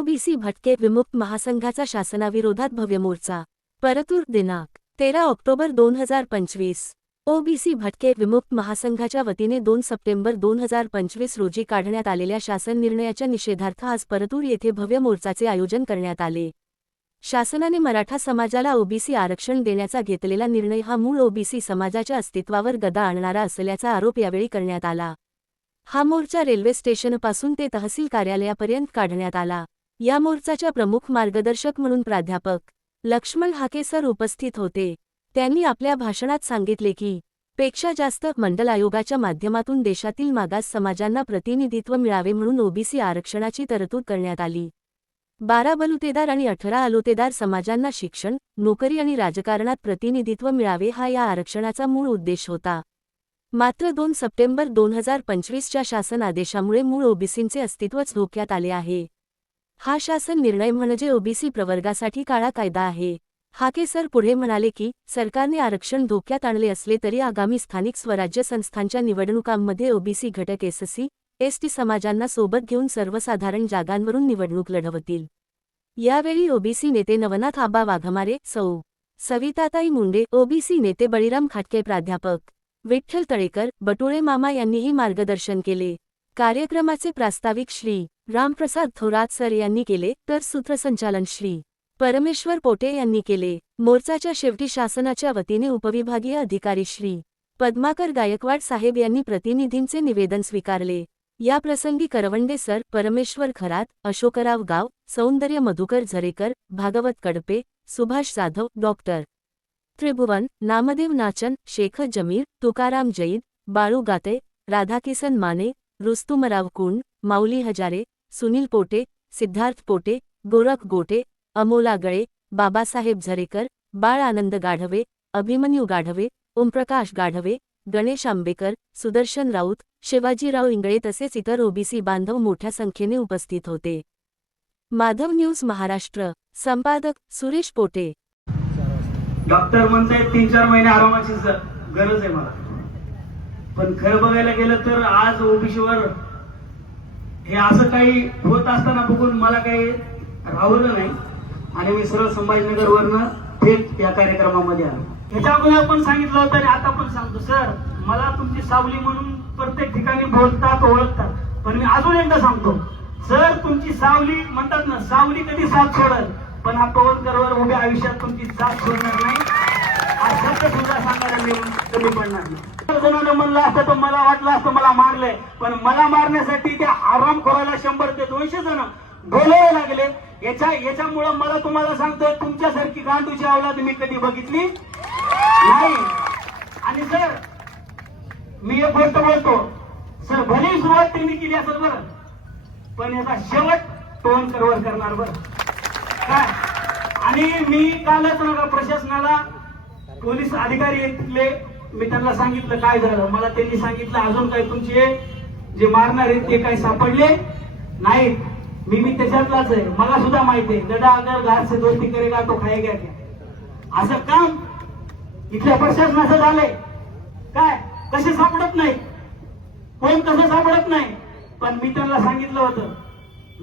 OBC भटके विमुक्त महासंघाचा शासनाविरोधात भव्य मोर्चा. परतूर दिनांक तेरा ऑक्टोबर दोन हजार पंचवीस. ओबीसी भटके विमुक्त महासंघाच्या वतीने दोन सप्टेंबर दोन हजार पंचवीस रोजी काढण्यात आलेल्या शासन निर्णयाच्या निषेधार्थ आज परतूर येथे भव्य मोर्चाचे आयोजन करण्यात आले. शासनाने मराठा समाजाला ओबीसी आरक्षण देण्याचा घेतलेला निर्णय हा मूळ ओबीसी समाजाच्या अस्तित्वावर गदा आणणारा असल्याचा आरोप यावेळी करण्यात आला. हा मोर्चा रेल्वे स्टेशनपासून ते तहसील कार्यालयापर्यंत काढण्यात आला. या मोर्चाच्या प्रमुख मार्गदर्शक म्हणून प्राध्यापक लक्ष्मण हाकेसर उपस्थित होते. त्यांनी आपल्या भाषणात सांगितले की पेक्षा जास्त मंडल आयोगाच्या माध्यमातून देशातील मागास समाजांना प्रतिनिधित्व मिळावे म्हणून ओबीसी आरक्षणाची तरतूद करण्यात आली. बारा बलुतेदार आणि अठरा आलोतेदार समाजांना शिक्षण नोकरी आणि राजकारणात प्रतिनिधित्व मिळावे हा या आरक्षणाचा मूळ उद्देश होता. मात्र दोन सप्टेंबर दोन हजार पंचवीसच्या शासन आदेशामुळे मूळ ओबीसींचे अस्तित्वच धोक्यात आले आहे. हा शासन निर्णय म्हणजे ओबीसी प्रवर्गासाठी काळा कायदा आहे. हाके सर पुढे म्हणाले की सरकारने आरक्षण धोक्यात आणले असले तरी आगामी स्थानिक स्वराज्य संस्थांच्या निवडणुकांमध्ये ओबीसी घटक एससी एसटी समाजांना सोबत घेऊन सर्वसाधारण जागांवरून निवडणूक लढवतील. यावेळी ओबीसी नेते नवनाथ आबा वाघमारे सौ. सविताताई मुंडे ओबीसी नेते बळीराम खाटके प्राध्यापक विठ्ठल तळेकर बटुळे मामा यांनीही मार्गदर्शन केले. कार्यक्रमाचे प्रास्ताविक श्री. रामप्रसाद थोरात सर यांनी केले तर सूत्रसंचालन श्री. परमेश्वर पोटे यांनी केले. मोर्चाच्या शेवटी शासनाच्या वतीने उपविभागीय अधिकारी श्री. पद्माकर गायकवाड साहेब यांनी प्रतिनिधींचे निवेदन स्वीकारले. या प्रसंगी करवंडे सर परमेश्वर खरात अशोकराव गाव सौंदर्य मधुकर झरेकर भागवत कडपे सुभाष जाधव डॉक्टर त्रिभुवन नामदेव नाचन शेख जमीर तुकाराम जैद बाळू गाते राधाकिसन माने रुस्तुमराव कुंड माऊली हजारे सुनील पोटे सिद्धार्थ पोटे गोरख गोटे अमोला गळे बाबासाहेब झरेकर बाळ आनंद गाढवे अभिमन्यू गाढवे ओमप्रकाश गाढवे गणेश आंबेकर सुदर्शन राऊत शिवाजीराव इंगळे तसेच इतर ओबीसी बांधव मोठ्या संख्येने उपस्थित होते माधव न्यूज महाराष्ट्र संपादक सुरेश पोटे डॉक्टर म्हणतायत तीन चार महिने आरामाची गरज आहे मला पण खरं बघायला गेलं तर आज ओबीसीवर हे असं काही होत असताना बघून मला काही राहवलं नाही. आणि मी सरळ संभाजीनगरवरनं थेट या कार्यक्रमामध्ये आलो. ह्याच्या अगोदर आपण सांगितलं होतं आणि आता पण सांगतो सर मला तुमची सावली म्हणून प्रत्येक ठिकाणी बोलतात ओळखतात. पण मी अजून एकदा सांगतो सर तुमची सावली म्हणतात ना सावली कधी साथ सोडल पण हा पवनकरवर उभ्या आयुष्यात तुमची साथ सोडणार नाही. कमी पडणार नाही जणांना म्हणलं असतं तर मला वाटलं असतं मला मारलंय पण मला मारण्यासाठी त्या आराम खोराला शंभर ते दोनशे जण बोलावे लागले. याच्या याच्यामुळं मला तुम्हाला सांगतो तुमच्यासारखी गांधूची अवलाद मी कधी बघितली नाही. आणि सर मी एक गोष्ट बोलतो. सर भले सुरुवात त्यांनी केली असेल बरं पण याचा शेवट टोनकरवर करणार बरं. काय? आणि मी कालच नका प्रशासनाला पोलीस अधिकारी मी त्यांना सांगितलं काय झालं. मला त्यांनी सांगितलं अजून काय तुमचे जे मारणार आहेत ते काही सापडले नाहीत मी मी त्याच्यातलाच आहे. मला सुद्धा माहिती आहे. गडा अगर घास से दोस्ती करेगा तो खाएगा क्या असं काम इथल्या प्रशासनाचं झालंय. काय? कसे सापडत नाही? कोण कसं सापडत नाही? पण मी त्यांना सांगितलं होतं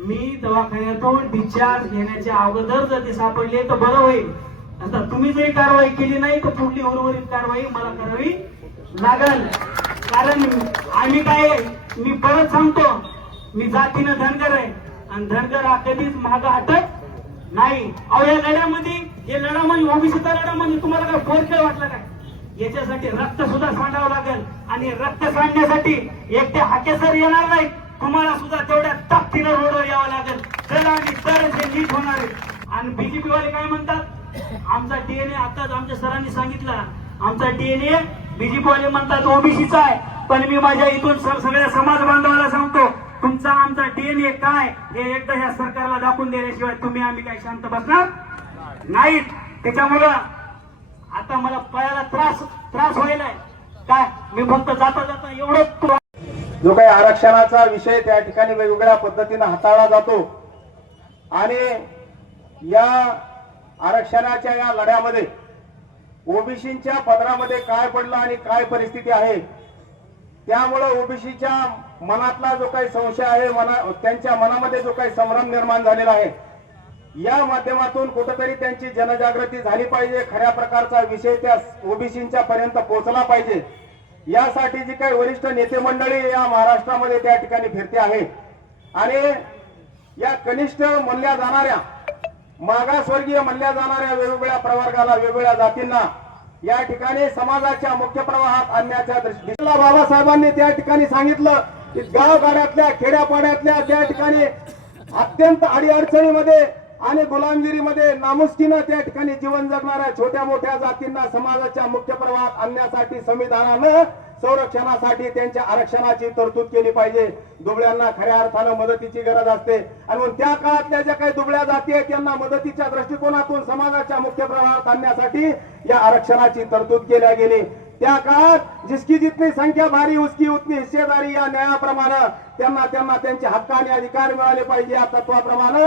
मी दवाखान्यातून डिस्चार्ज घेण्याच्या अगोदर जर ते सापडले तर बरं होईल. आता तुम्ही जरी कारवाई केली नाही तर पुढली उर्वरित कारवाई मला करावी लागल. कारण आम्ही काय मी परत सांगतो मी जातीनं धनगर आहे. आणि धनगर हा कधीच माग हटत नाही. अहो या लढ्यामध्ये हे लढा म्हणजे ओबीसीचा लढा म्हणजे तुम्हाला काय पोरखेळ वाटलं काय? याच्यासाठी रक्त सुद्धा सांडावं लागेल. आणि रक्त सांडण्यासाठी एकटे हाकेसर येणार नाही तुम्हाला सुद्धा तेवढ्या ताकदीनं रोडवर यावं लागेल. चला आणि तरच हे नीट होणार आहे. आणि बीजेपी वाले काय म्हणतात? आमचा डीएनए आताच आमच्या सरांनी सांगितला. आमचा डीएनए बीजेपी म्हणतात ओबीसीचा आहे. पण मी माझ्या इथून सगळ्या समाज बांधवाला सांगतो तुमचा आमचा डीएनए काय हे एकदा ह्या सरकारला दाखवून देण्याशिवाय तुम्ही आम्ही काय शांत बसणार नाहीत. त्याच्यामुळं आता मला पळायला त्रास त्रास व्हायलाय. काय? मी फक्त जाता जाता एवढं जो काही आरक्षणाचा विषय त्या ठिकाणी वेगवेगळ्या पद्धतीनं हाताळला जातो. आणि या आरक्षणाच्या या लढ्यामध्ये ओबीसीच्या पदरामध्ये काय पडलं आणि काय परिस्थिती आहे त्यामुळं ओबीसीच्या मनातला जो काही संशय आहे मना त्यांच्या मनामध्ये जो काही संभ्रम निर्माण झालेला आहे या माध्यमातून कुठंतरी त्यांची जनजागृती झाली पाहिजे खऱ्या प्रकारचा विषय त्या ओबीसीच्या पर्यंत पोहोचला पाहिजे. यासाठी जी काही वरिष्ठ नेते मंडळी या महाराष्ट्रामध्ये त्या ठिकाणी फिरते आहे आणि या कनिष्ठ म्हणल्या जाणाऱ्या मागासवर्गीय म्हणल्या जाणाऱ्या वेगवेगळ्या प्रवर्गाला वेगवेगळ्या जातींना या ठिकाणी समाजाच्या मुख्य प्रवाहात आणण्याच्या दृष्टीला बाबासाहेबांनी त्या ठिकाणी सांगितलं की गावगाड्यातल्या खेड्यापाड्यातल्या त्या ठिकाणी अत्यंत अडीअडचणीमध्ये आणि गुलामगिरीमध्ये नामुष्कीनं त्या ठिकाणी जीवन जगणाऱ्या छोट्या मोठ्या जातींना समाजाच्या मुख्य प्रवाहात आणण्यासाठी संविधानानं संरक्षणासाठी त्यांच्या आरक्षणाची तरतूद केली पाहिजे. दुबळ्यांना खऱ्या अर्थानं मदतीची गरज असते. आणि म्हणून त्या काळातल्या ज्या काही दुबळ्या जाती आहेत त्यांना मदतीच्या दृष्टिकोनातून समाजाच्या मुख्य प्रवाहात आणण्यासाठी या आरक्षणाची तरतूद केल्या गेली. त्या काळात जिसकी जितनी संख्या भारी उसकी उतनी हिस्सेदारी या न्यायाप्रमाणे त्यांना त्यांना त्यांचे हक्क आणि अधिकार मिळाले पाहिजे या तत्वाप्रमाणे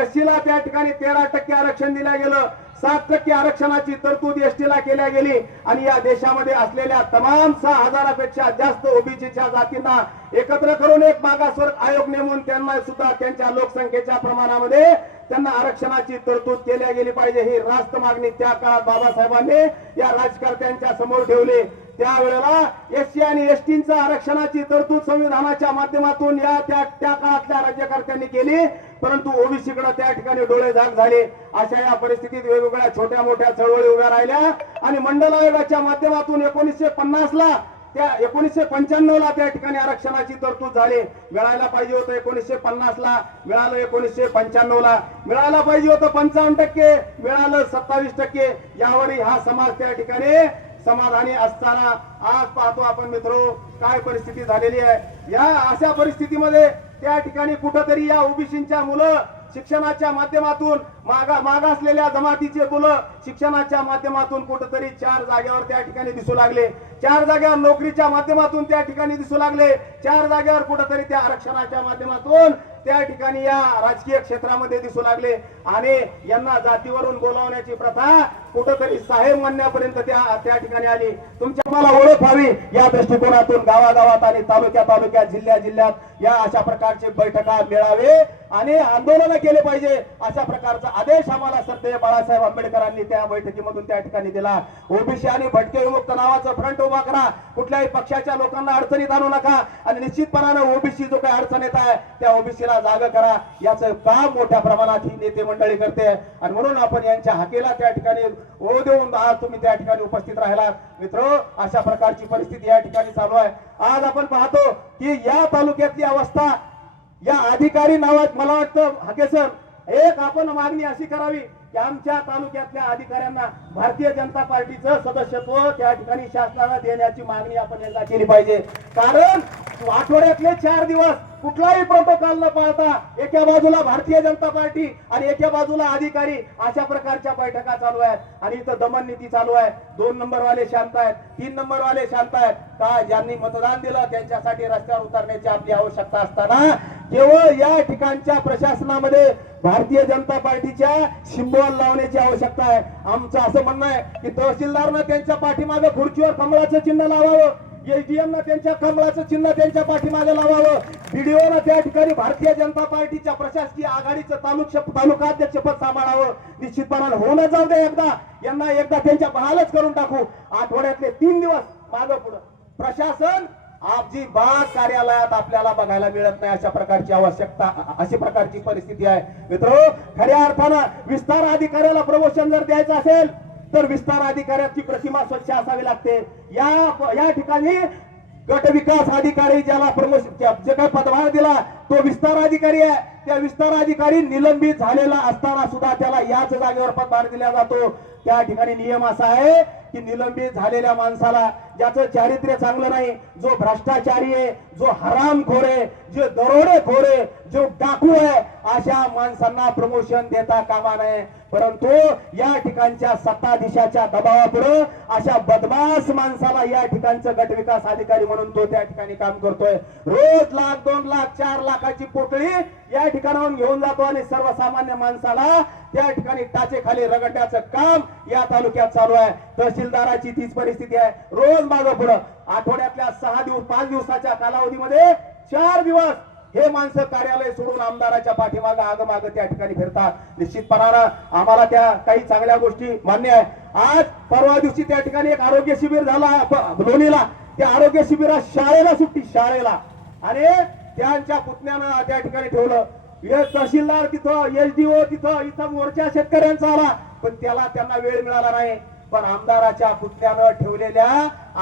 एससीला त्या ठिकाणी तेरा टक्के आरक्षण दिलं गेलं. सात टक्के आरक्षणाची तरतूद एसटीला केल्या गेली आणि या देशामध्ये असलेल्या तमाम सहा हजारापेक्षा जास्त ओबीसीच्या जातींना एकत्र करून एक मागासवर्ग आयोग नेमून त्यांना सुद्धा त्यांच्या लोकसंख्येच्या प्रमाणामध्ये त्यांना आरक्षणाची तरतूद केल्या गेली पाहिजे ही रास्त मागणी त्या काळात बाबासाहेबांनी या राजकर्त्यांच्या समोर ठेवली. त्यावेळेला एससी आणि एसटींचा आरक्षणाची तरतूद संविधानाच्या माध्यमातून या त्या त्या काळातल्या राज्यकर्त्यांनी केली परंतु ओबीसीकडे त्या ठिकाणी डोळे झाक झाले. अशा या परिस्थितीत वेगवेगळ्या छोट्या मोठ्या चळवळी उभ्या राहिल्या आणि मंडल आयोगाच्या माध्यमातून एकोणीसशे पन्नास ला त्या एकोणीसशे पंच्याण्णवला त्या ठिकाणी आरक्षणाची तरतूद झाली. मिळायला पाहिजे होतं एकोणीसशे पन्नास ला मिळालं एकोणीसशे पंच्याण्णव ला मिळायला पाहिजे होतं पंचावन्न टक्के मिळालं सत्तावीस टक्के. यावरही हा समाज त्या ठिकाणी समाधानी असताना आज पाहतो आपण मित्र काय परिस्थिती झालेली आहे. या अशा परिस्थितीमध्ये त्या ठिकाणी कुठंतरी या ओबीसीच्या मुलं शिक्षणाच्या माध्यमातून मागा मागासलेल्या जमातीचे मुलं शिक्षणाच्या माध्यमातून कुठंतरी चार जागेवर त्या ठिकाणी दिसू लागले. चार जागेवर नोकरीच्या माध्यमातून त्या ठिकाणी दिसू लागले. चार जागेवर कुठंतरी त्या आरक्षणाच्या माध्यमातून त्या ठिकाणी या राजकीय क्षेत्रामध्ये दिसू लागले. आणि यांना जातीवरून बोलावण्याची प्रथा कुठंतरी साहेब म्हणण्यापर्यंत त्या त्या ठिकाणी आली. तुमच्या मला ओळख व्हावी या दृष्टिकोनातून गावागावात आणि तालुक्या तालुक्यात जिल्ह्या जिल्ह्यात या अशा प्रकारचे बैठका मिळावे आणि आंदोलन केले पाहिजे अशा प्रकारचा आदेश आम्हाला सध्या बाळासाहेब आंबेडकरांनी त्या बैठकीमधून त्या ठिकाणी दिला. ओबीसी आणि भटके विमुक्त नावाचा फ्रंट उभा करा. कुठल्याही पक्षाच्या लोकांना अडचणीत आणू नका आणि निश्चितपणानं ओबीसी जो काही अडचण येत आहे त्या ओबीसीला जाग करा. याचं काम मोठ्या प्रमाणात ही नेते मंडळी करते. आणि म्हणून आपण यांच्या हाकेला त्या ठिकाणी ओ देऊन आज तुम्ही त्या ठिकाणी उपस्थित राहिलात. मित्र अशा प्रकारची परिस्थिती या ठिकाणी चालू आहे. आज आपण पाहतो की या तालुक्यातली अवस्था या अधिकारी नावात मला वाटतं हाकेसर एक आपण मागणी अशी करावी की आमच्या तालुक्यातल्या अधिकाऱ्यांना भारतीय जनता पार्टीचं सदस्यत्व त्या ठिकाणी शासनाला देण्याची मागणी आपण एकदा केली पाहिजे. कारण आठवड्यातले चार दिवस कुठलाही प्रोटोकॉल न पाळता एका बाजूला भारतीय जनता पार्टी आणि एका बाजूला अधिकारी अशा प्रकारच्या बैठका चालू आहेत. आणि इथं दमन नीती चालू आहे. दोन नंबर वाले शांत आहेत. तीन नंबर वाले शांत आहेत. का ज्यांनी मतदान दिलं त्यांच्यासाठी रस्त्यावर उतरण्याची आपली आवश्यकता असताना केवळ या ठिकाणच्या प्रशासनामध्ये भारतीय जनता पार्टीच्या सिम्बॉल लावण्याची आवश्यकता आहे. आमचं असं म्हणणं आहे की तहसीलदारनं त्यांच्या पाठीमागे खुर्चीवर कमळाचं चिन्ह लावावं. एसडीएम ना त्यांच्या कमळाचं चिन्ह त्यांच्या पाठीमागे लावावं. व्हिडिओनं त्या ठिकाणी भारतीय जनता पार्टीच्या प्रशासकीय आघाडीचं तालुक तालुका पद सांभाळावं. निश्चितपणानं होणं जाऊ दे एकदा. यांना एकदा त्यांच्या बहालच करून टाकू. आठवड्यातले तीन दिवस मागं पुढं. प्रशासन आपजी बाग कार्यालयात आपल्याला बघायला मिळत नाही अशा प्रकारची आवश्यकता अशी प्रकारची परिस्थिती आहे. मित्र खऱ्या अर्थानं विस्तार अधिकाऱ्याला प्रमोशन जर द्यायचं असेल तर विस्तार अधिकाऱ्याची प्रतिमा स्वच्छ असावी लागते. या या ठिकाणी गट विकास अधिकारी ज्याला प्रमोशन जे काही पदभार दिला तो विस्तार अधिकारी आहे. त्या विस्तार अधिकारी निलंबित झालेला असताना सुद्धा त्याला याच जागेवर पदभार दिला जातो. त्या ठिकाणी नियम असा आहे की निलंबित झालेल्या माणसाला ज्याचं चारित्र्य चांगलं नाही जो भ्रष्टाचारी आहे जो हरामखोर आहे जो दरोडेखोर आहे जो डाकू आहे अशा माणसांना प्रमोशन देता कामा नये. परंतु या ठिकाणच्या सत्ताधीशाच्या दबावापुढे अशा बदमाश माणसाला या ठिकाणचं गट विकास अधिकारी म्हणून तो त्या ठिकाणी काम करतोय. रोज लाख दोन लाख चार लाखाची पोटळी या ठिकाणाहून घेऊन जातो आणि सर्वसामान्य माणसाला त्या ठिकाणी टाचे खाली रगडण्याचं काम या तालुक्यात चालू आहे. तहसीलदाराची तीच परिस्थिती आहे. रोज मागं पुढं. आठवड्यातल्या सहा दिवस पाच दिवसाच्या कालावधीमध्ये चार दिवस हे माणसं कार्यालय सोडून आमदाराच्या पाठीमागं आगमाग त्या ठिकाणी फिरतात. निश्चितपणानं आम्हाला त्या काही चांगल्या गोष्टी मान्य आहे. आज परवा दिवशी त्या ठिकाणी एक आरोग्य शिबिर झाला लोणीला. त्या आरोग्य शिबिरात शाळेला सुट्टी शाळेला. आणि त्यांच्या पुतण्यानं त्या ठिकाणी ठेवलं. तहसीलदार तिथं एसडीओ तिथं इथं मोर्चा शेतकऱ्यांचा आला. पण त्याला त्यांना वेळ मिळाला नाही. पण आमदाराच्या पुतण्यानं ठेवलेल्या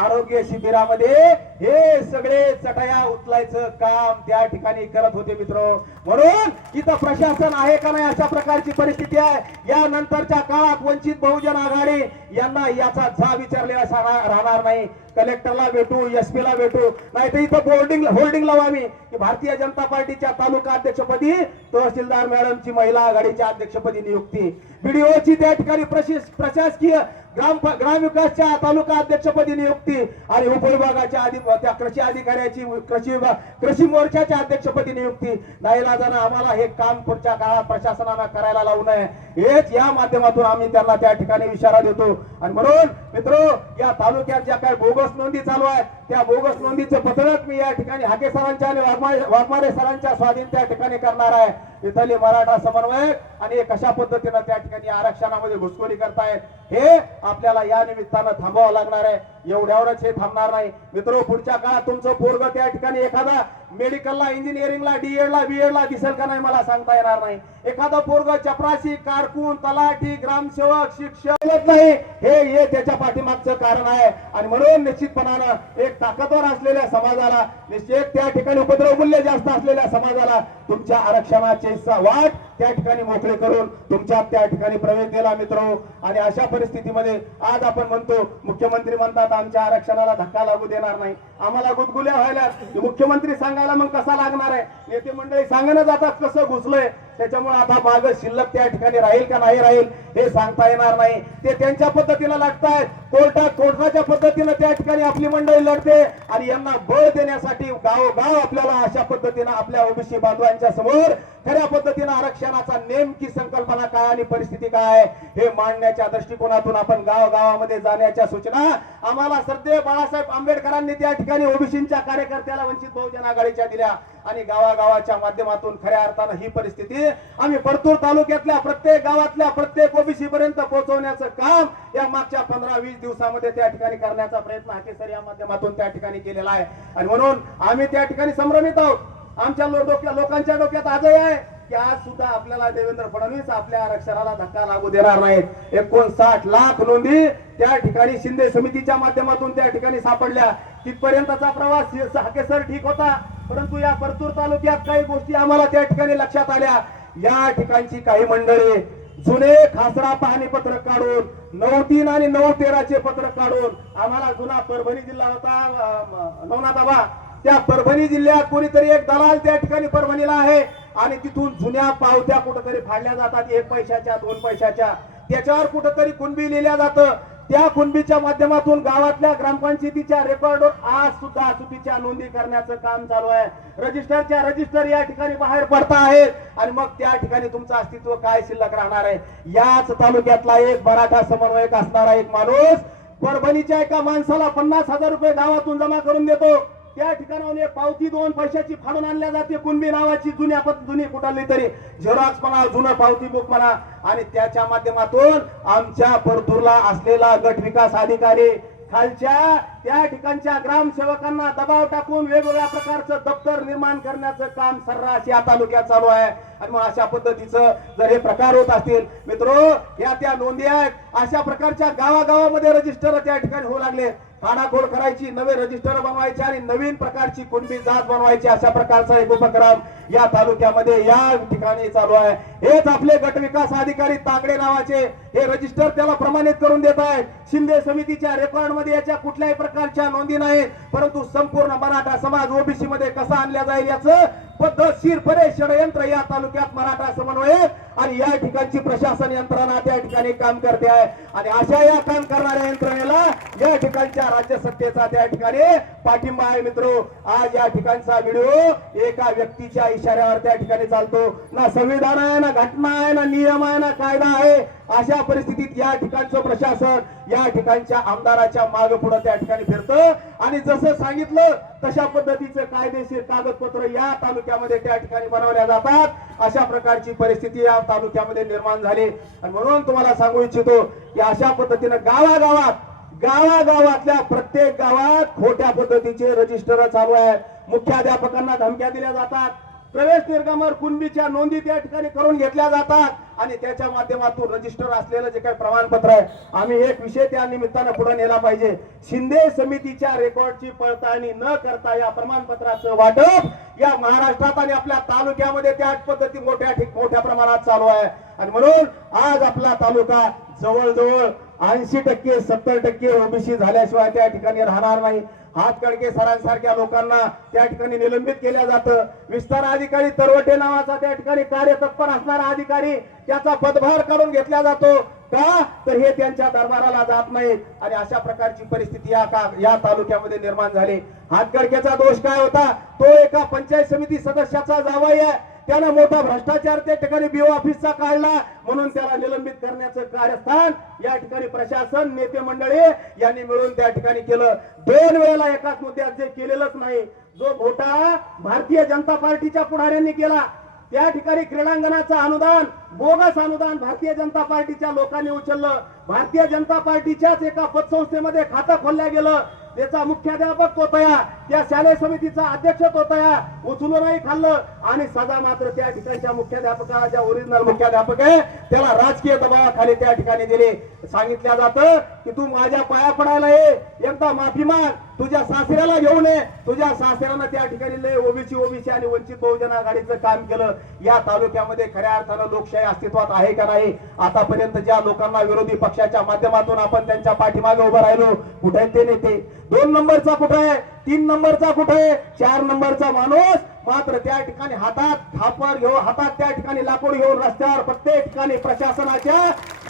आरोग्य शिबिरामध्ये हे सगळे चटया उचलायचं काम त्या ठिकाणी करत होते मित्र. म्हणून इथं प्रशासन आहे का नाही अशा प्रकारची परिस्थिती आहे? या नंतरच्या काळात वंचित बहुजन आघाडी यांना याचा जा विचारलेला राहणार नाही. कलेक्टरला भेटू एसपी ला भेटू नाही तर इथं बोर्डिंग होल्डिंग लावू आम्ही की भारतीय जनता पार्टीच्या तालुका अध्यक्षपदी तहसीलदार मॅडमची महिला आघाडीच्या अध्यक्षपदी नियुक्ती. बीडीओची त्या ठिकाणी प्रशासकीय ग्राम ग्रामविकासच्या तालुका अध्यक्षपदी नियुक्ती आणि उपविभागाच्या अधि त्या कृषी अधिकाऱ्याची कृषी विभाग कृषी मोर्चाच्या अध्यक्षपदी नियुक्ती. नाईलाजानं आम्हाला हे काम पुढच्या काळात प्रशासनानं करायला लावू नये. हेच या माध्यमातून आम्ही त्यांना त्या ठिकाणी इशारा देतो. आणि म्हणून मित्र या तालुक्यात ज्या काही बोगस नोंदी चालू आहेत त्या बोगस नोंदीचे पत्रक मी या ठिकाणी हाके सरांच्या आणि वाघमारे वाघमारे सरांच्या स्वाधीन त्या ठिकाणी करणार आहे. इथले मराठा समन्वयक आणि हे कशा पद्धतीनं त्या ठिकाणी आरक्षणामध्ये घुसखोरी करतायत हे आपल्याला या निमित्तानं थांबावं लागणार आहे. एवढ्यावरच हे थांबणार नाही. मित्र पुढच्या काळात तुमचं पोरग त्या ठिकाणी एखादा मेडिकलला इंजिनिअरिंगला डीएड ला बीएड दिसेल का नाही मला सांगता येणार नाही. एखादा पोरग चपराशी कारकून तलाठी ग्रामसेवक शिक्षक नाही. हे हे त्याच्या पाठीमागचं कारण आहे. आणि म्हणून निश्चितपणानं एक ताकदवर असलेल्या समाजाला निश्चित त्या ठिकाणी उपद्रव मूल्य जास्त असलेल्या समाजाला तुमच्या आरक्षणाचे वाट त्या ठिकाणी मोकळे करून तुमच्या त्या ठिकाणी प्रवेश दिला मित्र आणि अशा परिस्थितीमध्ये आज आपण म्हणतो मुख्यमंत्री म्हणतात आमच्या आरक्षणाला धक्का लागू देणार नाही. आम्हाला गुदगुल्या व्हायला मुख्यमंत्री सांगायला मग कसा लागणार आहे? नेते मंडळी सांगणं जातात कसं घुसलंय? त्याच्यामुळे आता माग शिल्लक त्या ठिकाणी राहील का नाही राहील हे सांगता येणार नाही. ते त्यांच्या पद्धतीनं लागतायत. कोर्टात कोर्टाच्या पद्धतीनं त्या ठिकाणी आपली मंडळी लढते आणि यांना बळ देण्यासाठी गावोगाव आपल्याला अशा पद्धतीनं आपल्या ओबीसी बांधवांच्या समोर खऱ्या पद्धतीनं आरक्षणाचा नेमकी संकल्पना काय आणि परिस्थिती काय हे मांडण्याच्या दृष्टिकोनातून आपण गावगावामध्ये जाण्याच्या सूचना आम्हाला सध्या बाळासाहेब आंबेडकरांनी त्या ठिकाणी ओबीसीच्या कार्यकर्त्याला वंचित बहुजन आघाडीच्या दिल्या आणि गावागावाच्या माध्यमातून खऱ्या अर्थानं ही परिस्थिती आम्ही परतूर तालुक्यातल्या प्रत्येक गावातल्या प्रत्येक ओबीसी पर्यंत पोहोचवण्याचं काम या मागच्या पंधरा वीस दिवसामध्ये त्या ठिकाणी करण्याचा प्रयत्न हाकेसर या माध्यमातून त्या ठिकाणी केलेला आहे. आणि म्हणून आम्ही त्या ठिकाणी संभ्रमित आहोत. आमच्या डोक्या लोकांच्या डोक्यात आजही आहे की आज सुद्धा आपल्याला देवेंद्र फडणवीस आपल्या आरक्षणाला धक्का लागू देणार नाहीत. एकोणसाठ लाख नोंदी त्या ठिकाणी शिंदे समितीच्या माध्यमातून त्या ठिकाणी सापडल्या. तिथपर्यंतचा प्रवास हाकेसर ठीक होता. परंतु या परतूर तालुक्यात काही गोष्टी आम्हाला त्या ठिकाणी लक्षात आल्या. या ठिकाणची काही मंडळी जुने खासरा पाहणी पत्रक काढून नऊ तीन आणि नऊ तेराचे पत्रक काढून आम्हाला जुना परभणी जिल्हा होता नवनाथाबा. त्या परभणी जिल्ह्यात कोणीतरी एक दलाल त्या ठिकाणी परभणीला आहे आणि तिथून जुन्या पावत्या कुठंतरी फाडल्या जातात एक पैशाच्या दोन पैशाच्या. त्याच्यावर कुठंतरी कुणबी लिहिल्या जातं. त्या कुणबीच्या माध्यमातून गावातल्या ग्रामपंचायतीच्या रेकॉर्डवर आज सुद्धा चुकीच्या नोंदी करण्याचं काम चालू आहे. रजिस्टरच्या रजिस्टर या ठिकाणी बाहेर पडता आहेत. आणि मग त्या ठिकाणी तुमचं अस्तित्व काय शिल्लक राहणार आहे? याच तालुक्यातला एक मराठा समन्वयक असणारा एक माणूस परभणीच्या एका माणसाला पन्नास हजार रुपये गावातून जमा करून देतो. त्या ठिकाणाहून एक पावती दोन पैशाची फाडून आणल्या जाते. कुणबी नावाची जुन्या जुनी कुठली तरी झेरॉक्स म्हणा जुनं पावती बुक म्हणा. आणि त्याच्या माध्यमातून आमच्या परतूरला असलेला गट विकास अधिकारी खालच्या त्या ठिकाणच्या ग्रामसेवकांना दबाव टाकून वेगवेगळ्या प्रकारचं दप्तर निर्माण करण्याचं काम सर्रास या तालुक्यात चालू आहे. आणि मग अशा पद्धतीचं जर हे प्रकार होत असतील मित्रो या त्या नोंदी आहेत. अशा प्रकारच्या गावागावामध्ये रजिस्टर त्या ठिकाणी होऊ लागले. कानाकोड करायची नवे रजिस्टर बनवायचे आणि नवीन प्रकारची कुणबी जात बनवायची अशा प्रकारचा एक उपक्रम या तालुक्यामध्ये या ठिकाणी चालू आहे. हेच आपले गट विकास अधिकारी तांगडे नावाचे हे रजिस्टर त्याला प्रमाणित करून देत आहेत. शिंदे समितीच्या रेकॉर्डमध्ये याच्या कुठल्याही प्रकारच्या नोंदी नाहीत परंतु संपूर्ण मराठा समाज ओबीसी मध्ये कसा आणला जाईल याचं पद्धतशीरपणे षडयंत्र या तालुक्यात मराठा समन्वयक आणि या ठिकाणची प्रशासन यंत्रणा त्या ठिकाणी काम करते आहे. आणि अशा या काम करणाऱ्या यंत्रणेला या ठिकाणच्या राज्य सत्तेचा त्या ठिकाणी पाठिंबा आहे मित्र. आज या ठिकाणचा व्हिडिओ एका व्यक्तीच्या इशाऱ्यावर त्या ठिकाणी चालतो. ना संविधान आहे ना घटना आहे ना नियम आहे ना कायदा आहे अशा परिस्थितीत या ठिकाणचं प्रशासन या ठिकाणच्या आमदाराच्या माग पुढे त्या ठिकाणी फिरतं. आणि जसं सांगितलं तशा पद्धतीचं कायदेशीर कागदपत्र या तालुक्यामध्ये त्या ठिकाणी बनवल्या जातात. अशा प्रकारची परिस्थिती या तालुक्यामध्ये निर्माण झाली. आणि म्हणून तुम्हाला सांगू इच्छितो की अशा पद्धतीनं गावागावात गावागावातल्या प्रत्येक गावात खोट्या पद्धतीचे रजिस्टर चालू आहेत. मुख्याध्यापकांना धमक्या दिल्या जातात. प्रवेश निर्गमन कुणबीच्या नोंदी त्या ठिकाणी करून घेतल्या जातात आणि त्याच्या माध्यमातून रजिस्टर असलेलं जे काही प्रमाणपत्र आहे आम्ही एक विषय त्या निमित्तानं पुढे नेला पाहिजे. शिंदे समितीच्या रेकॉर्डची पडताळणी न करता या प्रमाणपत्राचं वाटप या महाराष्ट्रात आणि आपल्या तालुक्यामध्ये त्याच पद्धती मोठ्या मोठ्या प्रमाणात चालू आहे. आणि म्हणून आज आपला तालुका जवळजवळ ऐंशी टक्के सत्तर टक्के ओबीसी झाल्याशिवाय त्या ठिकाणी राहणार नाही. हातकडके सरांसारख्या लोकांना त्या ठिकाणी निलंबित केल्या जातं. विस्तार अधिकारी तरवटे नावाचा त्या ठिकाणी कार्यतत्पर असणारा अधिकारी त्याचा पदभार काढून घेतला जातो. का? तर हे त्यांच्या दरबाराला जात नाही. आणि अशा प्रकारची परिस्थिती या का या तालुक्यामध्ये निर्माण झाली. हातकडकेचा दोष काय होता? तो एका पंचायत समिती सदस्याचा जावाई आहे. त्यानं मोठा भ्रष्टाचार त्या ठिकाणी बीओ ऑफिसचा काढला. म्हणून त्याला निलंबित करण्याचं कार्यस्थान या ठिकाणी प्रशासन नेते मंडळी यांनी मिळून त्या ठिकाणी केलं. दोन वेळेला एकाच मुद्द्यात जे केलेलंच नाही जो घोटाळा भारतीय जनता पार्टीच्या पुढाऱ्यांनी केला त्या ठिकाणी क्रीडांगणाचं अनुदान बोगस अनुदान भारतीय जनता पार्टीच्या लोकांनी उचललं. भारतीय जनता पार्टीच्याच एका पतसंस्थेमध्ये खातं खोलल्या गेलं. त्याचा मुख्याध्यापक तोतया त्या शालेय समितीचा अध्यक्ष तोतया उचलूनही खाल्लं आणि सजा मात्र त्या ठिकाणच्या मुख्याध्यापका ज्या ओरिजिनल मुख्याध्यापक आहे त्याला राजकीय दबावाखाली त्या ठिकाणी दिले. सांगितलं जातं की तू माझ्या पाया पडायला ये एकदा माफी माग तुझ्या सासऱ्याला घेऊन ये. तुझ्या सासऱ्यानं त्या ठिकाणी लय ओबीसी ओबीसी आणि वंचित बहुजन आघाडीचं काम केलं. या तालुक्यामध्ये खऱ्या अर्थानं लोकशाही अस्तित्वात आहे का नाही? आतापर्यंत ज्या लोकांना विरोधी पक्षाच्या माध्यमातून आपण त्यांच्या पाठीमागे उभं राहिलो कुठे ते नेते? दोन नंबरचा कुठं आहे? तीन नंबरचा कुठं आहे? चार नंबरचा माणूस. मात्र त्या ठिकाणी हातात खापर घेऊन हातात त्या ठिकाणी लाकूड घेऊन रस्त्यावर प्रत्येक ठिकाणी प्रशासनाच्या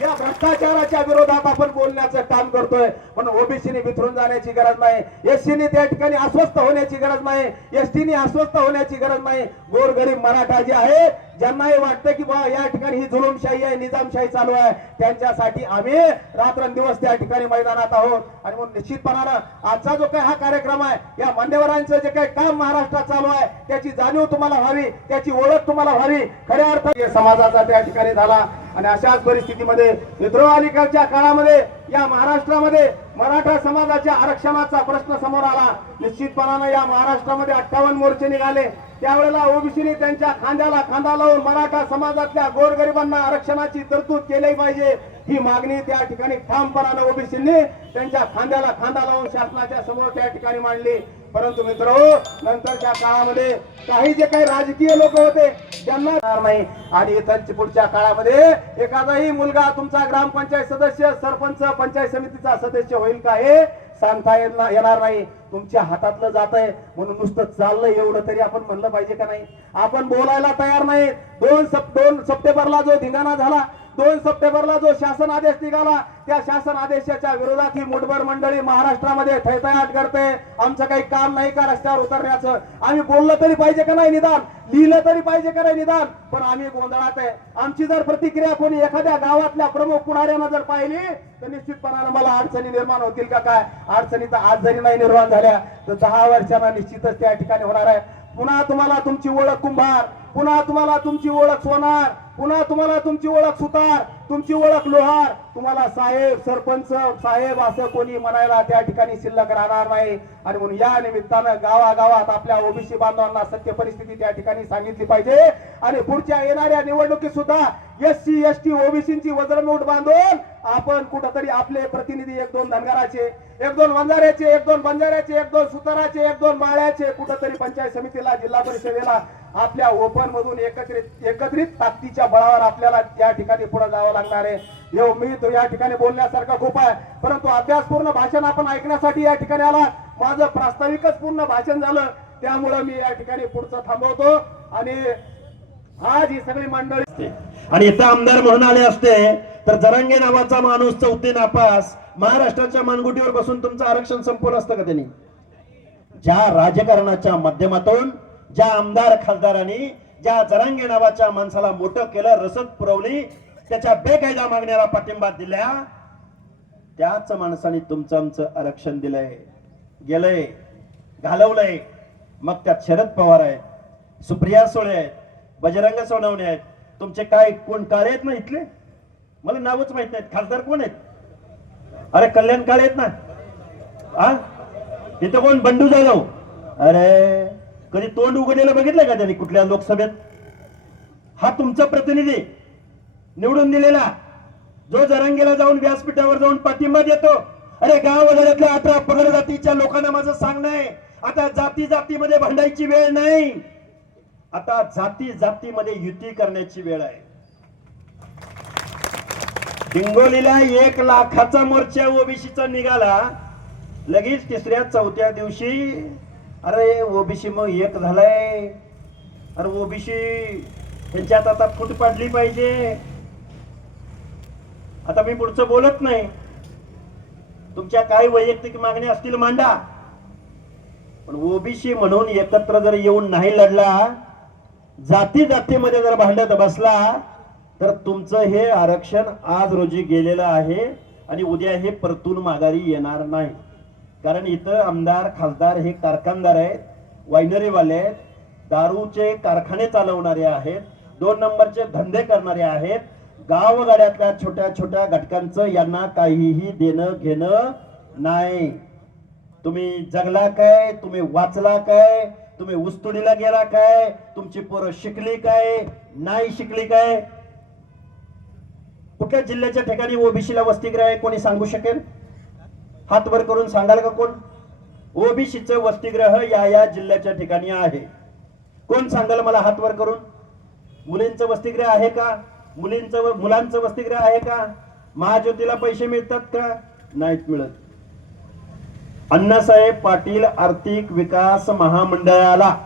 या भ्रष्टाचाराच्या विरोधात आपण बोलण्याचं काम करतोय. पण ओबीसीने बिथरून जाण्याची गरज नाही. एससीने त्या ठिकाणी अस्वस्थ होण्याची गरज नाही. एसटीने अस्वस्थ होण्याची गरज नाही. गोरगरीब मराठा जे आहे ज्यांना हे वाटतं की बा या ठिकाणी ही जुलुमशाही आहे निजामशाही चालू आहे त्यांच्यासाठी आम्ही रात्रंदिवस त्या ठिकाणी मैदानात आहोत. आणि म्हणून निश्चितपणानं आजचा जो काही हा कार्यक्रम आहे या मान्यवरांचं जे काही काम महाराष्ट्रात चालू आहे त्याची जाणीव तुम्हाला व्हावी त्याची ओळख तुम्हाला व्हावी. खऱ्या अर्थाने समाजाचा त्या ठिकाणी झाला. आणि अशाच परिस्थितीमध्ये विद्रोह अलीकडच्या काळामध्ये या महाराष्ट्रामध्ये मराठा समाजाच्या आरक्षणाचा प्रश्न समोर आला. निश्चितपणानं या महाराष्ट्रामध्ये अठ्ठावन्न मोर्चे निघाले. त्यावेळेला ओबीसीने त्यांच्या खांद्याला खांदा लावून मराठा समाजातल्या गोरगरिबांना आरक्षणाची तरतूद केली पाहिजे. ही मागणी त्या ठिकाणी ठामपणानं ओबीसींनी त्यांच्या खांद्याला खांदा लावून शासनाच्या समोर त्या ठिकाणी मांडली. परंतु मित्र नंतरच्या काळामध्ये काही जे काही राजकीय लोक होते त्यांना नाही. आणि इथं पुढच्या काळामध्ये एखादाही मुलगा तुमचा ग्रामपंचायत सदस्य सरपंच पंचायत समितीचा सदस्य होईल का हे सांगता येणार येणार नाही. तुमच्या हातातलं जात आहे म्हणून नुसतं चाललंय एवढं तरी आपण म्हणलं पाहिजे का नाही? आपण बोलायला तयार नाही दोन सप दोन सप्टेंबरला जो धिंगाणा झाला दोन सप्टेंबरला जो शासन आदेश निघाला त्या शासन आदेशाच्या विरोधात ही मुठभर मंडळी महाराष्ट्रामध्ये थैतयाट करते. आमचं काही काम नाही का रस्त्यावर उतरण्याचं? आम्ही बोललं तरी पाहिजे का नाही निदान? लिहिलं तरी पाहिजे का नाही निदान? पण आम्ही गोंधळात आहे. आमची जर प्रतिक्रिया कोणी एखाद्या गावातल्या प्रमुख पुढाऱ्यानं जर पाहिली तर निश्चितपणानं मला अडचणी निर्माण होतील का काय? अडचणी तर आज जरी नाही निर्माण झाल्या तर दहा वर्षांना निश्चितच त्या ठिकाणी होणार आहे. पुन्हा तुम्हाला तुमची ओळख कुंभार पुन्हा तुम्हाला तुमची ओळख सोनार पुन्हा तुम्हाला तुमची ओळख सुतार तुमची ओळख लोहार. तुम्हाला साहेब सरपंच साहेब असं कोणी म्हणायला त्या ठिकाणी शिल्लक राहणार नाही. आणि म्हणून या निमित्तानं गावागावात आपल्या ओबीसी बांधवांना सत्य परिस्थिती त्या ठिकाणी सांगितली पाहिजे. आणि पुढच्या येणाऱ्या निवडणुकीत सुद्धा एस सी एस टी ओबीसीची वज्रमूठ बांधून आपण कुठंतरी आपले प्रतिनिधी एक दोन धनगराचे एक दोन वंजाऱ्याचे एक दोन बंजाऱ्याचे एक दोन सुताराचे एक दोन माळ्याचे कुठंतरी पंचायत समितीला जिल्हा परिषदेला आपल्या ओपन मधून एकत्रित एकत्रित ताकदीच्या बळावर आपल्याला त्या ठिकाणी पुढे जावं लागणार आहे. येऊ मी तो या ठिकाणी बोलण्यासारखं खूप आहे. परंतु अभ्यासपूर्ण भाषण आपण ऐकण्यासाठी या ठिकाणी आला. माझं प्रास्ताविकच पूर्ण भाषण झालं. त्यामुळं मी या ठिकाणी पुढचं थांबवतो. आणि आज ही सगळी मंडळी आणि इथं आमदार म्हणून आले असते तर जरांगे नावाचा माणूस चौथी नापास महाराष्ट्राच्या मानगुटीवर बसून तुमचं आरक्षण संपवलं असतं का त्यांनी? ज्या राजकारणाच्या माध्यमातून ज्या आमदार खासदारांनी ज्या जरांगे नावाच्या माणसाला मोठं केलं रसद पुरवली त्याच्या बेकायदा मागण्याला पाठिंबा दिल्या त्याच माणसाने तुमचं आमचं आरक्षण दिलंय गेलंय घालवलंय. मग त्यात शरद पवार आहेत सुप्रिया सोळे आहेत बजरंग सोनवणे आहेत. तुमचे काय कोण काळे आहेत ना इथले? मला नावच माहीत नाहीत. खासदार कोण आहेत? अरे कल्याण काळे आहेत ना? आ इथं कोण? बंडू जाधव? अरे कधी तोंड उघडलेलं बघितलं का त्यांनी कुठल्या लोकसभेत? हा तुमचा प्रतिनिधी निवडून दिलेला. जो जरांगेला जाऊन व्यासपीठावर जाऊन पाठिंबा देतो. अरे गाव वगैरेतल्या अठरा पगड जातीच्या लोकांना माझं सांगणं आहे. आता जाती जातीमध्ये भांडायची वेळ नाही. आता जाती जातीमध्ये युती करण्याची वेळ आहे. हिंगोलीला एक लाखाचा मोर्चा ओबीसीचा निघाला. लगेच तिसऱ्या चौथ्या दिवशी अरे ओबीसी मग एक झालाय. अरे ओबीसी त्यांच्यात आता फूट पाडली पाहिजे. आता मी पुढचं बोलत नाही. तुमच्या काही वैयक्तिक मागण्या असतील मांडा. पण ओबीसी म्हणून एकत्र जर येऊन नाही लढला जाती जातीमध्ये जर भांडत बसला तर तुमचं हे आरक्षण आज रोजी गेलेलं आहे आणि उद्या हे परतून माघारी येणार नाही. कारण इथं आमदार खासदार हे कारखानदार आहेत वायनरीवाले आहेत दारूचे कारखाने चालवणारे आहेत दोन नंबरचे धंदे करणारे आहेत गावगाड्यातल्या छोट्या छोट्या घटकांचं यांना काहीही देणं घेणं नाही. तुम्ही जगला काय तुम्ही वाचला काय तुम्ही उस्तुडीला गेला काय तुमची पोरं शिकली काय नाही शिकली काय? कुठल्या जिल्ह्याच्या ठिकाणी ओबीसीला वसतिगृह आहे कोणी सांगू शकेल? हात वर करून सांगाल का कोण? ओबीसीचं वसतिग्रह या या जिल्ह्याच्या ठिकाणी आहे. कोण सांगाल मला हात वर करून? मुलींचं वसतिग्रह आहे का? मुलींचं मुलांचं वसतिग्रह आहे का? महाज्योतीला पैसे मिळतात का? नाहीत मिळत. अण्णासाहेब पाटील आर्थिक विकास महामंडळाला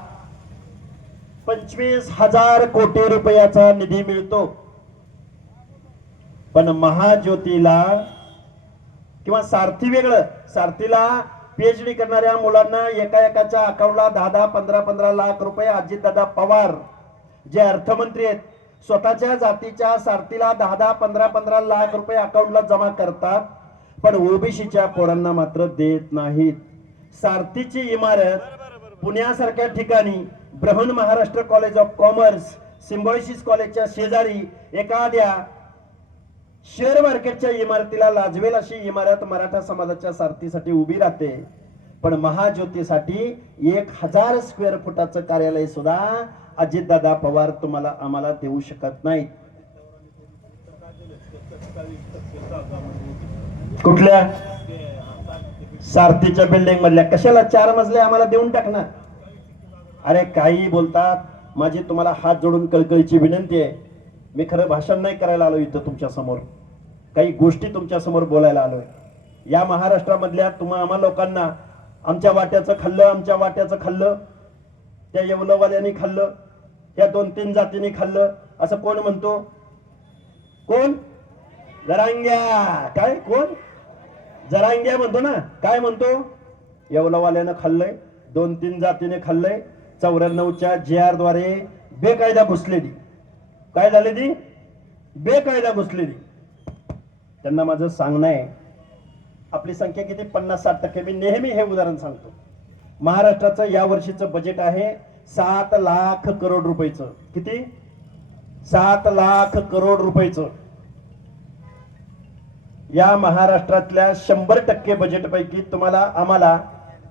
पंचवीस हजार कोटी रुपयाचा निधी मिळतो. पण महाज्योतीला किंवा सारथी वेगळं. सारथीला पीएचडी करणाऱ्या मुलांना एका एकाच्या अकाउंटला दहा दहा पंधरा पंधरा लाख रुपये अजितदादा पवार जे अर्थमंत्री आहेत. स्वतःच्या जातीच्या सारथीला दहा दहा पंधरा पंधरा लाख रुपये अकाउंटला जमा करतात पण ओबीसीच्या पोरांना मात्र देत नाहीत. सारथीची इमारत पुण्यासारख्या ठिकाणी Brahma Maharashtra college of commerce Symbiosis कॉलेजच्या शेजारी एखाद्या शेअर मार्केटच्या इमारतीला लाजवेल अशी इमारत मराठा समाजाच्या सारथीसाठी उभी राहते. पण महाज्योतीसाठी एक हजार स्क्वेअर फुटाचं कार्यालय सुद्धा अजितदादा पवार तुम्हाला आम्हाला देऊ शकत नाही कुठल्या? सारथीच्या बिल्डिंग मधल्या. कशाला चार मजले आम्हाला देऊन टाकणार? अरे काही बोलतात माझी तुम्हाला हात जोडून कळकळीची विनंती आहे. मी खरं भाषण नाही करायला आलो इथं तुमच्यासमोर. काही गोष्टी तुमच्यासमोर बोलायला आलोय. या महाराष्ट्रामधल्या तुम्हा आम्हा लोकांना आमच्या वाट्याचं खाल्लं आमच्या वाट्याचं खाल्लं त्या येवलवाल्यांनी खाल्लं त्या दोन तीन जातींनी खाल्लं असं कोण म्हणतो? कोण? जरांग्या. काय? कोण? जरांग्या म्हणतो ना. काय म्हणतो? येवलवाल्यानं खाल्लंय दोन तीन जातीने खाल्लंय चौऱ्याण्णवच्या जी आरद्वारे बेकायदा घुसलेली. काय झाले ती? बेकायदा घुसलेली त्यांना माझं सांगणं आहे आपली संख्या किती? पन्नास साठ टक्के. मी नेहमी हे उदाहरण सांगतो. महाराष्ट्राचं या वर्षीचं बजेट आहे सात लाख करोड रुपयेचं. किती? सात लाख करोड रुपयेचं. या महाराष्ट्रातल्या शंभर टक्के बजेटपैकी तुम्हाला आम्हाला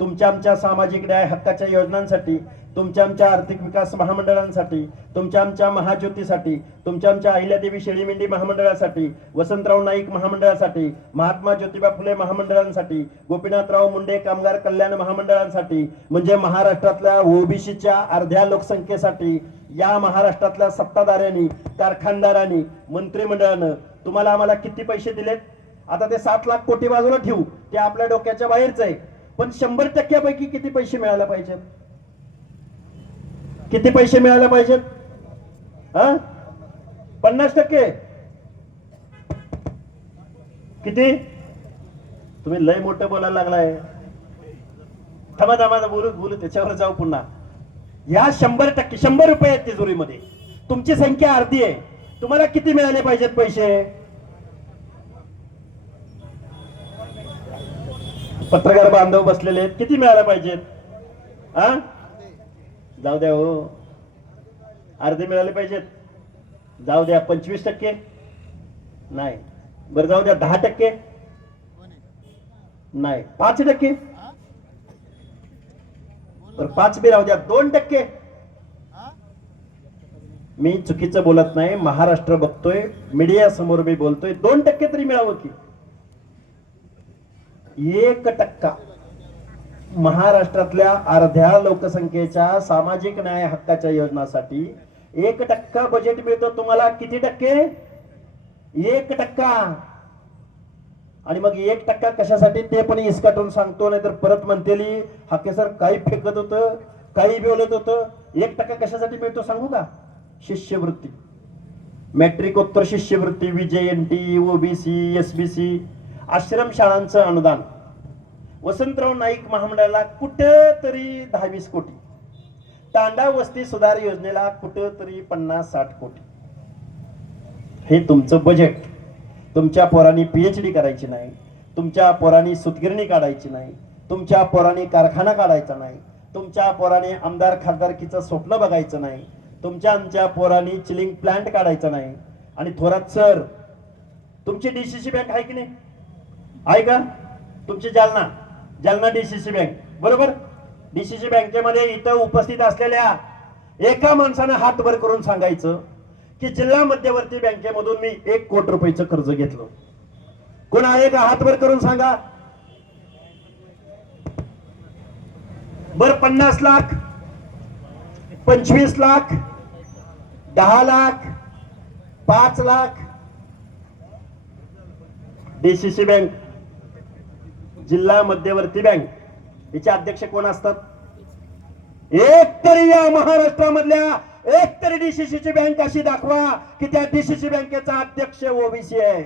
तुमच्या आमच्या सामाजिक न्याय हक्काच्या योजनांसाठी तुमच्या आमच्या आर्थिक विकास महामंडळांसाठी तुमच्या आमच्या महाज्योतीसाठी तुमच्या आमच्या अहिल्यादेवी शेळीमेंढी महामंडळासाठी वसंतराव नाईक महामंडळासाठी महात्मा ज्योतिबा फुले महामंडळांसाठी गोपीनाथराव मुंडे कामगार कल्याण महामंडळांसाठी म्हणजे महाराष्ट्रातल्या ओबीसीच्या अर्ध्या लोकसंख्येसाठी या महाराष्ट्रातल्या सत्ताधाऱ्यांनी कारखानदारांनी मंत्रिमंडळानं तुम्हाला आम्हाला किती पैसे दिलेत? आता ते सात लाख कोटी बाजूला ठेवू ते आपल्या डोक्याच्या बाहेरच आहे. पण शंभर टक्क्यापैकी किती पैसे मिळायला पाहिजेत? किती पैसे मिळायला पाहिजेत? हा? पन्नास टक्के. किती? तुम्ही लय मोठं बोलायला लागलाय. थांबा थांबा बोलू बोलू त्याच्यावर जाऊ पुन्हा. या शंभर टक्के शंभर रुपये आहेत तिजोरीमध्ये. तुमची संख्या अर्धी आहे. तुम्हाला किती मिळाले पाहिजेत पैसे? पत्रकार बांधव बसलेले आहेत. किती मिळाले पाहिजेत? हा जाऊ द्या हो. अर्धे मिळाले पाहिजेत. जाऊ द्या पंचवीस टक्के. नाही. बरं जाऊ द्या दहा टक्के. नाही पाच टक्के. तर पाच बी राहू द्या दोन टक्के. मी चुकीचं बोलत नाही महाराष्ट्र बघतोय मीडिया समोर मी बोलतोय दोन टक्के तरी मिळावं की. एक टक्का महाराष्ट्रातल्या अर्ध्या लोकसंख्येच्या सामाजिक न्याय हक्काच्या योजनासाठी एक टक्का बजेट मिळतो तुम्हाला. किती टक्के? एक टक्का आणि मग एक टक्का कशासाठी? ते पण इसकाटून सांगतो नाही तर परत म्हणतेली हाके सर काही फेकत होतं काही बोलत होतं. एक टक्का कशासाठी मिळतो सांगू का? शिष्यवृत्ती. मॅट्रिकोत्तर शिष्यवृत्ती VJ N T OBC SBC आश्रम शाळांचं अनुदान. वसंतराव नाईक महामंडळाला कुठं तरी दहावीस कोटी. तांडा वस्ती सुधार योजनेला कुठं तरी पन्नास साठ कोटी. हे तुमचं बजेट तुमच्या पोरांनी पीएचडी करायची नाही. तुमच्या पोरांनी सुतगिरणी काढायची नाही. तुमच्या पोरांनी कारखाना काढायचा नाही. तुमच्या पोरांनी आमदार खासदारकीचं स्वप्न बघायचं नाही. तुमच्या आमच्या पोरांनी चिलिंग प्लांट काढायचा नाही. आणि थोरात सर तुमची डीसीसी बँक आहे की नाही? आहे का? तुमची जालना. जालना डीसीसी बँक बरोबर? डीसीसी बँकेमध्ये इथं उपस्थित असलेल्या एका माणसानं हात वर करून सांगायचं की जिल्हा मध्यवर्ती बँकेमधून मी एक कोटी रुपयाचं कर्ज घेतलं. कोण आहे का? हात वर करून सांगा. बर पन्नास लाख पंचवीस लाख दहा लाख पाच लाख. डीसीसी बँक जिल्हा मध्यवर्ती बँक. याचे अध्यक्ष कोण असतात? एक तरी या महाराष्ट्रामधल्या एक तरी डीसीसीची बँक अशी दाखवा की त्या डीसीसी बँकेचा अध्यक्ष ओबीसी आहे.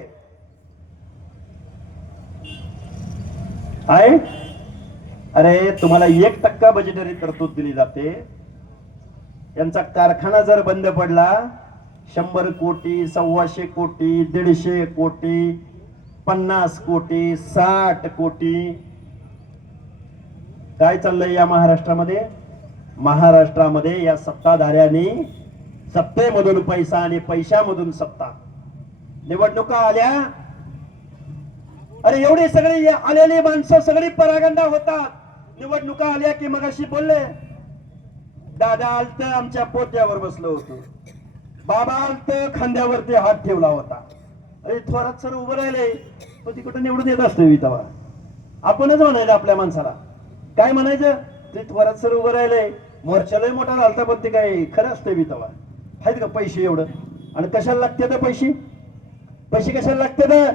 आहे? अरे तुम्हाला एक टक्का बजेटरी तरतूद दिली जाते. यांचा कारखाना जर बंद पडला शंभर कोटी सव्वाशे कोटी दीडशे कोटी पन्नास कोटी साठ कोटी. काय चाललंय या महाराष्ट्रामध्ये? महाराष्ट्रामध्ये या सत्ताधाऱ्यांनी सत्तेमधून पैसा आणि पैशामधून सत्ता. निवडणुका आल्या. अरे एवढी सगळी आलेली माणसं सगळी परागंडा होतात. निवडणुका आल्या की मग अशी बोलले दादा आलत आमच्या पोत्यावर बसलो होतो. बाबा आलत खांद्यावरती हात ठेवला होता. अरे थोरात सर उभं राहिले पण ती कुठं निवडून येत असते वितवा आपणच म्हणायचं आपल्या माणसाला. काय म्हणायचं? ते थोरात सर उभं राहिले मोर्चालाही मोठा राहता पण ते काय खरं असतं वितवा आहेत का पैसे एवढं? आणि कशाला लागते तर पैसे? पैसे कशाला लागते तर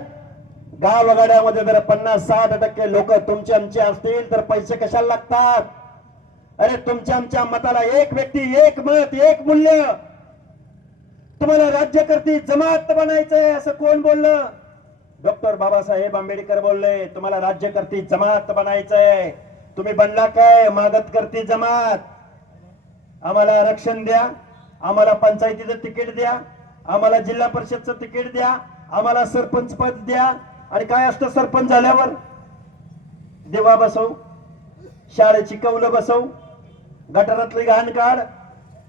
गावगाड्यामध्ये जर पन्नास साठ टक्के लोक तुमचे आमचे असतील तर पैसे कशाला लागतात? अरे तुमच्या आमच्या मताला एक व्यक्ती एक मत एक मूल्य. तुम्हाला राज्यकर्ती जमात बनायचंय असं कोण बोललं? डॉक्टर बाबासाहेब आंबेडकर बोलले तुम्हाला राज्यकर्ती जमात बनायचंय. तुम्ही बनला काय? मागत करती जमात. आम्हाला आरक्षण द्या आम्हाला पंचायतीचं तिकीट द्या आम्हाला जिल्हा परिषदचं तिकीट द्या आम्हाला सरपंच पद द्या. आणि काय असतं सरपंच झाल्यावर? देवा बसव शाळेची कौलं बसव गटारातली घाण काढ.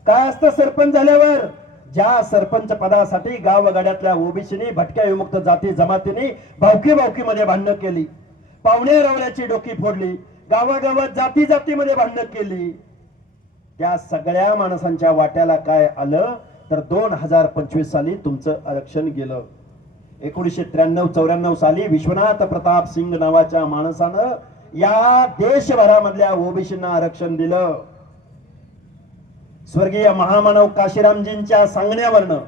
काय असतं सरपंच झाल्यावर? ज्या सरपंच पदासाठी गावगाड्यातल्या ओबीसीनी भटक्या विमुक्त जाती जमातीने भावकी भावकी मध्ये भांडणं केली. पाहुणे रवण्याची डोकी फोडली. गावागावात जाती जातीमध्ये भांडणं केली. त्या सगळ्या माणसांच्या वाट्याला काय आलं? तर दोन हजार पंचवीस साली तुमचं आरक्षण गेलं. एकोणीसशे त्र्याण्णव चौऱ्याण्णव साली विश्वनाथ प्रताप सिंग नावाच्या माणसानं या देशभरामधल्या ओबीसींना आरक्षण दिलं. स्वर्गीय महामानव काशीरामजींच्या सांगण्यावरनं